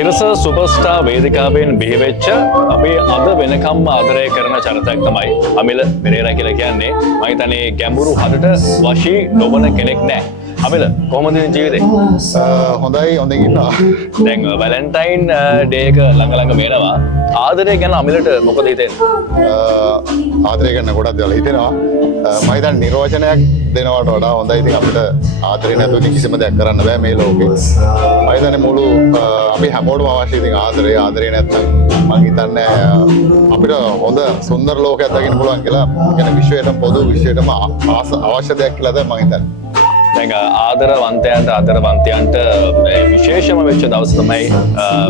සිරස superstar වේදිකාවෙන් බිහිවෙච්ච අපි අද වෙනකම්ම ආදරය කරන චරිතයක් තමයි අමිල පෙරේරා කියලා කියන්නේ. මම හිතන්නේ ගැඹුරු හදට වශී නොවන කෙනෙක් නෑ. අමිල කොහොමද ජීවිතේ? හොඳයි හොඳින් ඉන්නවා. දැන් වැලන්ටයින් ඩේ එක ළඟ වෙනවා. ආදරය ගැන අමිලට මොකද හිතෙන්නේ? ආදරය ගැන ගොඩක් දේවල් හිතෙනවා. මම හිතන්නේ නිර්වචනයක් දෙනවට වඩා හොඳයි. ඉතින් අපිට ආදරේ නැතුව ඉතින් කිසිම දෙයක් කරන්න බෑ මේ ලෝකේ. මම හිතන්නේ මුළු අපි හැමෝටම අවශ්‍යයි ඉතින් ආදරේ නැත්නම් මම හිතන්නේ අපිට හොඳ සුන්දර ලෝකයක් දකින්න පුළුවන් කියලා. කියන විශ්වයටම පොදු විශ්වයටම අවශ්‍ය දෙයක් කියලා තමයි මම හිතන්නේ. දැන් ආදරවන්තයන්ට විශේෂම වෙච්ච දවස තමයි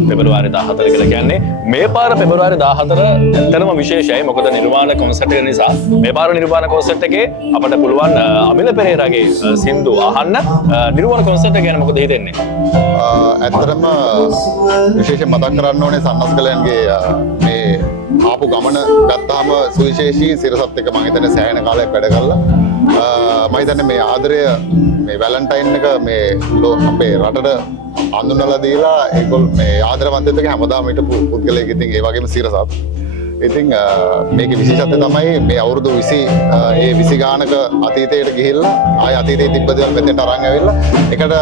පෙබරවාරි 14 කියලා කියන්නේ. මේ පාර පෙබරවාරි 14 ඇත්තටම විශේෂයි. මොකද නිර්වාණ කොන්සර්ට් එක නිසා. මේ පාර නිර්වාණ කොන්සර්ට් එකේ අපිට පුළුවන් අමිල පෙරේරාගේ සින්දු අහන්න. නිර්වාණ කොන්සර්ට් එක ගැන මොකද හිතෙන්නේ? ඇත්තටම විශේෂයෙන් මතක් කරන්න ඕනේ සන්නස්ගලයන්ගේ මේ ආපු ගමන ගත්තාම සුවිශේෂී සිරසත් එක්ක මම හිතන්නේ සෑහෙන කාලයක් වැඩ කළා. මම හිතන්නේ මේ ආදරය මේ වැලන්ටයින් එක මේ අපේ රටට අඳුනලා දීලා ඒගොල්ලෝ මේ ආදරවන්තයෙක් හැමදාම හිටපු පුද්ගලයෙක්. ඉතින් ඒ වගේම සිරසත්. ඉතින් මේකේ විශේෂත්වය තමයි මේ අවුරුදු 20 ඒ 20 ගානක අතීතයට ගිහිල්ලා ආය අතීතයේ තිබ්බ දේවල් මෙතෙන්ට අරන් ඇවිල්ලා එකට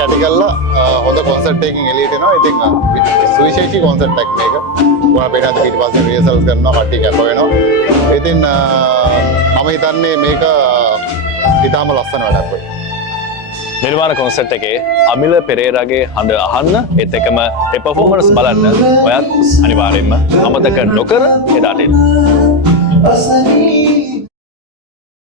කැටි කරලා හොඳ කොන්සර්ට් එකකින් එළියට එනවා. ඉතින් සුවිශේෂී කොන්සර්ට් එකක් මේක. මොනවා වෙනද ඊට පස්සේ රිහර්සල්ස් කරනවා, කට්ටිය කැප වෙනවා. ඉතින් මම හිතන්නේ මේක ඉතාම ලස්සන වැඩක් වෙයි. නිර්වාණ කොන්සර්ට් එකේ අමිල පෙරේරාගේ හඬ අහන්න, ඒත් එකම ඒ පර්ෆෝමන්ස් බලන්න ඔයත් අනිවාර්යයෙන්ම අමතක නොකර එදාට එන්න.